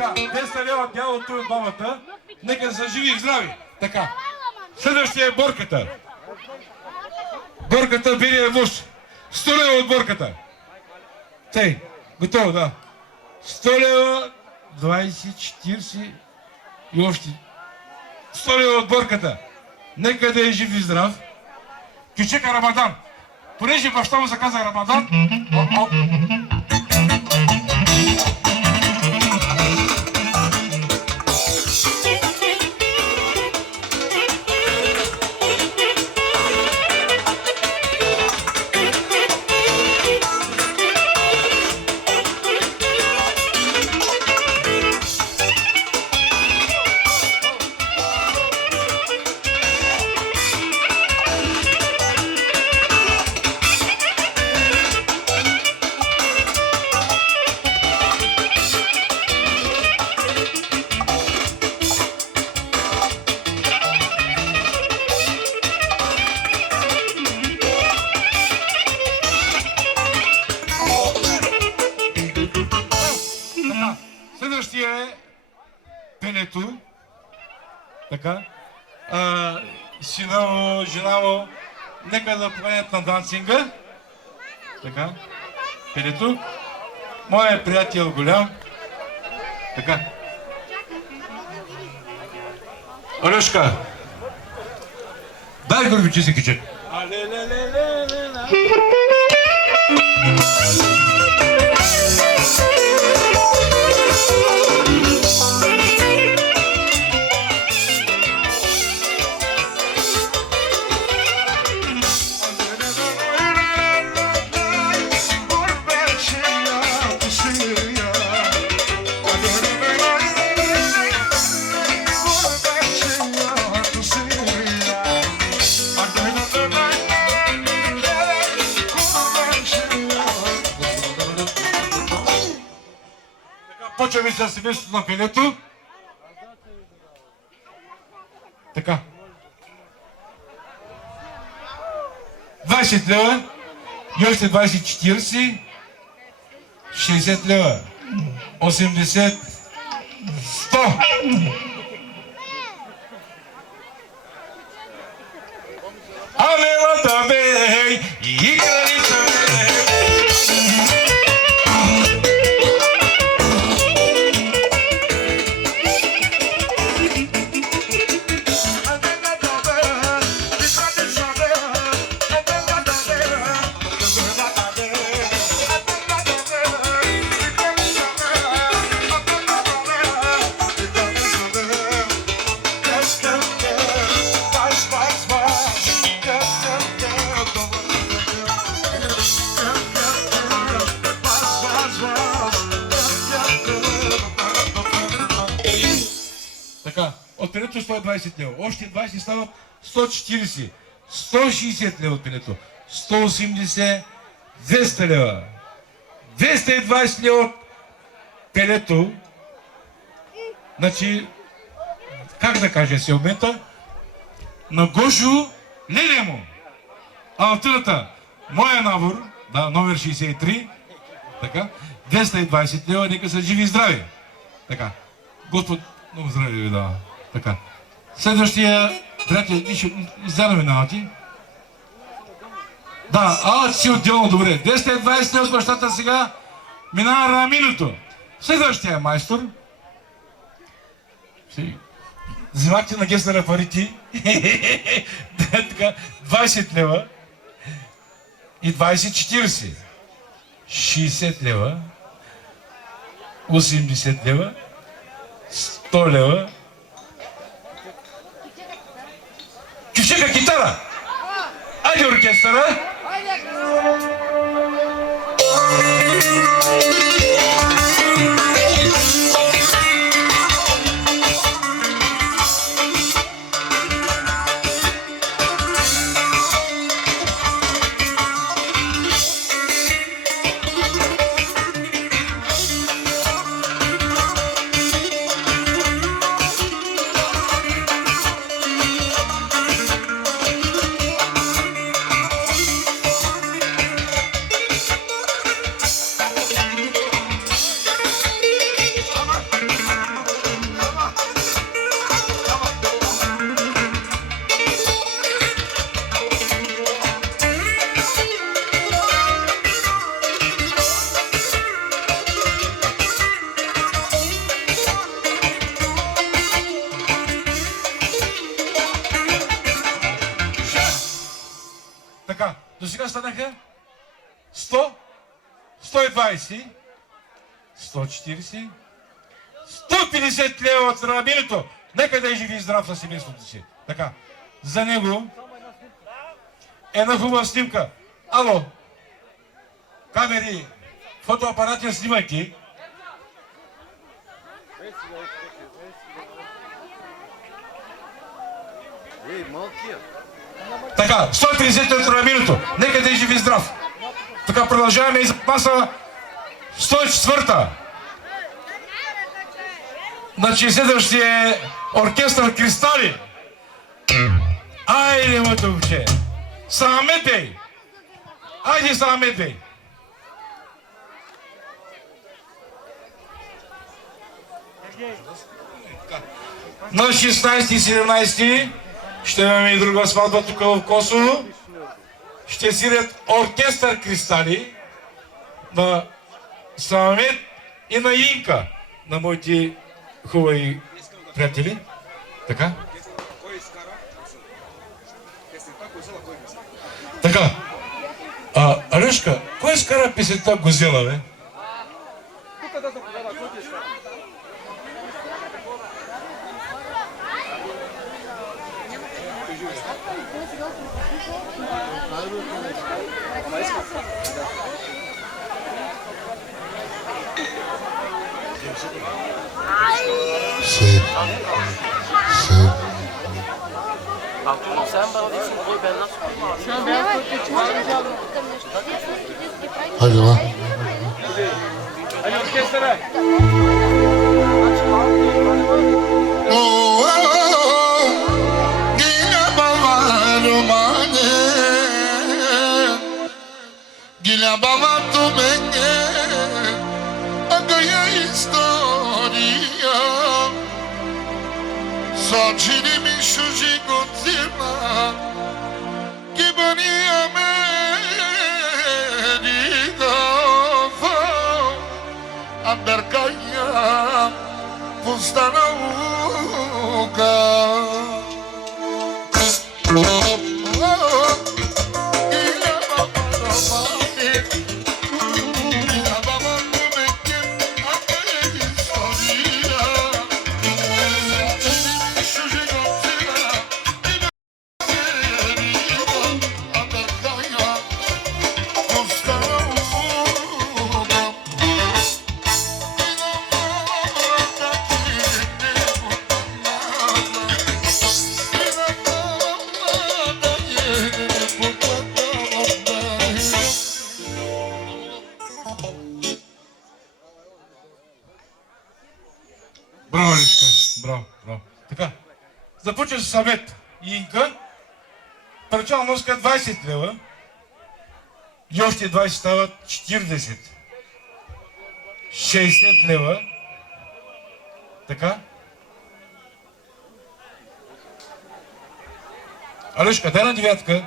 Така, 200 лева дялото от двамата. Нека са живи и здрави. Така. Следващия е борката. Борката белия муж. 100 лева от борката. Тъй, готово, да. 100 лева, 20, 40 и още 100 лева от борката. Нека да е жив и здрав. Кючека Рамадан. Понеже баща му се каза Рамадан, пенето, така, сина му, жена му, нека да поканят на дансинга, така, пенето, моят приятел голям, така. Алешка, дай горбичи си кичек. Почваме с семейството на пенето. Така. 20 лева и още 20, 40, 60 лева, 80, 100. Алелата бей и граница бей. От пенето 120 лева. Още 20 стават 140. 160 лева от пенето. 180. 200 лева. 220 лева от пенето. Значи, как да кажа си момента? На Гошо Леле му. А втората, моя набор, да, номер 63, така, 220 лева, нека са живи и здрави. Така, Господ, много здраве ви дава. Така. Следващия приятел, издадаме на ти. Да, си отделно добре. 220 лева от бащата сега минава Раминото. Следващия майстор. Взимахте на Геснера парите. 20 лева и 20, 40. 60 лева. 80 лева. 100 лева. Кючека китара! Айде оркестъра! До сега станаха 100, 120, 140, 150 лева от рабинето. Нека да е живи и здрав със семейството си. Така. За него една хубава снимка. Ало, камери, фотоапарати, снимайте. Така, 150 лева от рабинето. Нека да е живи и здрав. Така продължаваме и запаса 104-та. Значи следващия оркестър Кристали. Айде, моето момче. Самет бей. Айде, Самет бей. На 16 и 17 ще имаме и друга сватба тук в Косово. Ще сирят оркестър Кристали на Самет и на Инка, на моите хубави приятели. Така? Така. Алешка, кой изкара песента Гозела, бе? Хайде, ма. Gila baba tu menge agaya historia Socini mi shuji gotima Kibania me diga Anderkaya Pustana uga Браво, Лешка. Браво, браво. Така. Започва с Самет и Инка. Първоначална носка 20 лева. И още 20 стават 40. 60 лева. Така. Алешка, дай на девятка.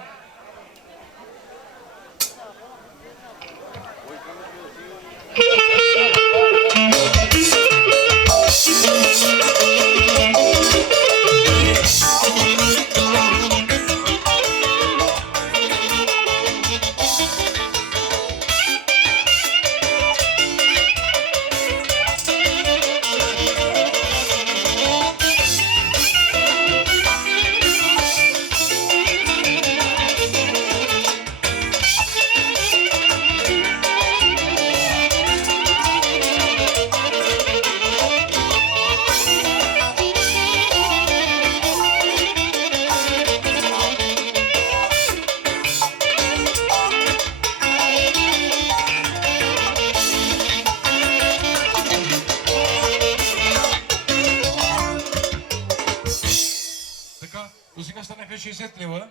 До сега станаха 60 лева.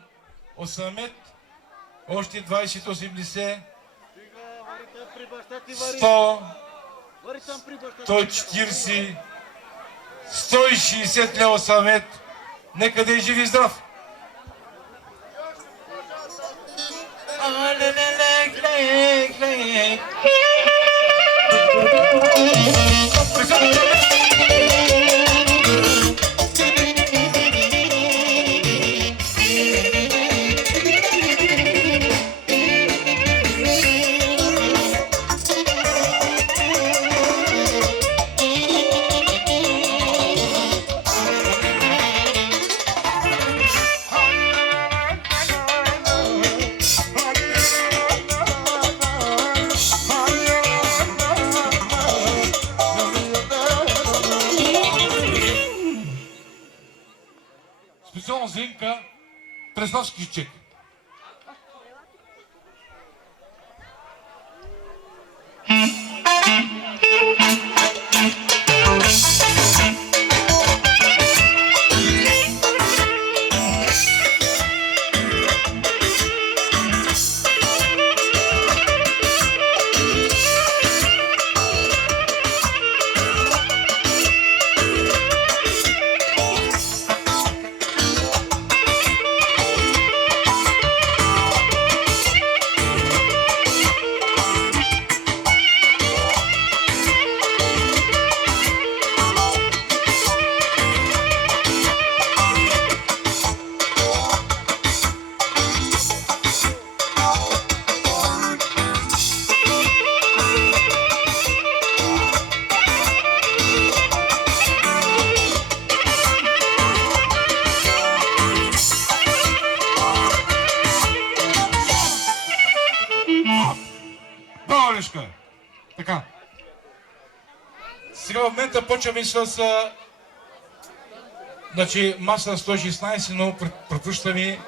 От Самет още 20, 80, 100, 140, 160 лева Самет. Нека да е жив и здрав. само Зинка Преславски чек. Така. Сега в момента почваме с значи маса 116, но пропуща ми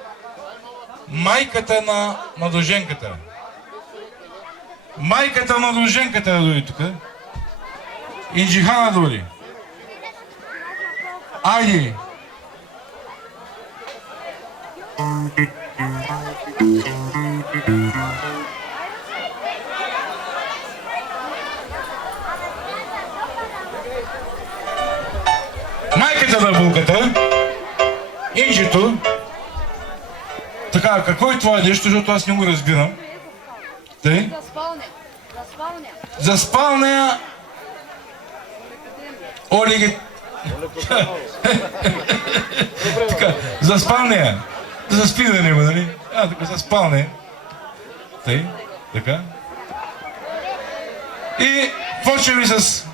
майката на младоженката. Майката на младоженката да дойде тук. Инджихана дойде. Айде. Майката на булката, инжито, така, какво е това нещо, защото аз не го разбирам. Тъй? За спалня. Олеги. Така, за спалня. За спидане има, нали? Така, за спалня. Тъй, така. И почваме с...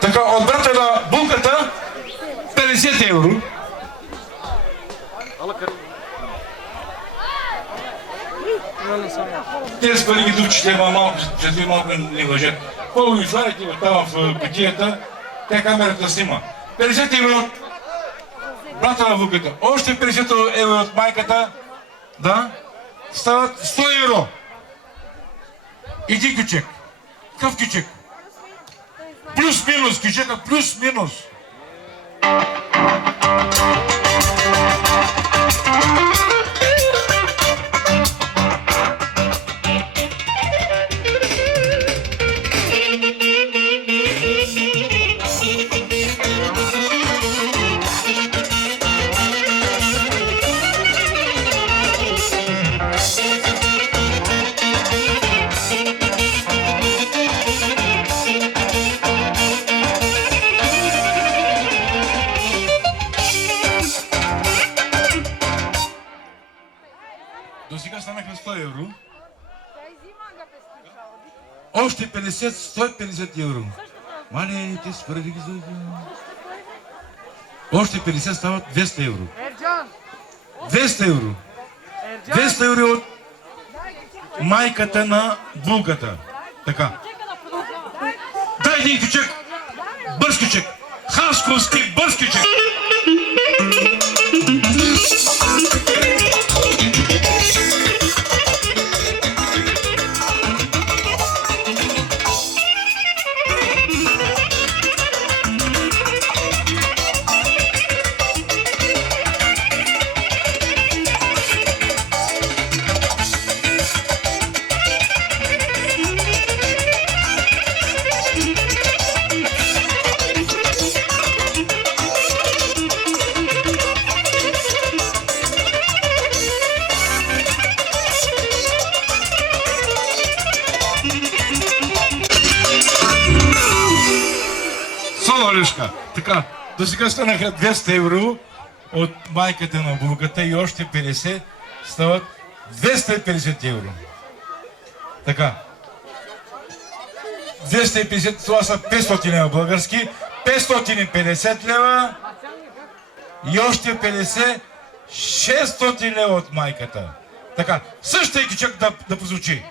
Така, от брата на булката 50 евро. Тези пари ги дучите, малко, че малко не лъжат. Първо ги слагате там в кутията, тя камерата снима. 50 евро от брата на булката, още 50 евро от майката, да, стават 100 евро. Иди кючек. Какъв кючек? Плюс-минус, кючека плюс-минус. До сега станаха 100 евро. Още 50, 150 евро. Мале, те спради ги за... Още 50 стават 200 евро. 200 евро. 200 евро от майката на булката. Така. Дай един кючек. Бърз кючек. Хасковски бърз кючек. Така, до сега станаха 200 евро от майката на булката и още 50 стават 250 евро. Така. 250, това са 500 лева български, 550 лева и още 50, 600 лева от майката. Така, същия кичък да позвучи.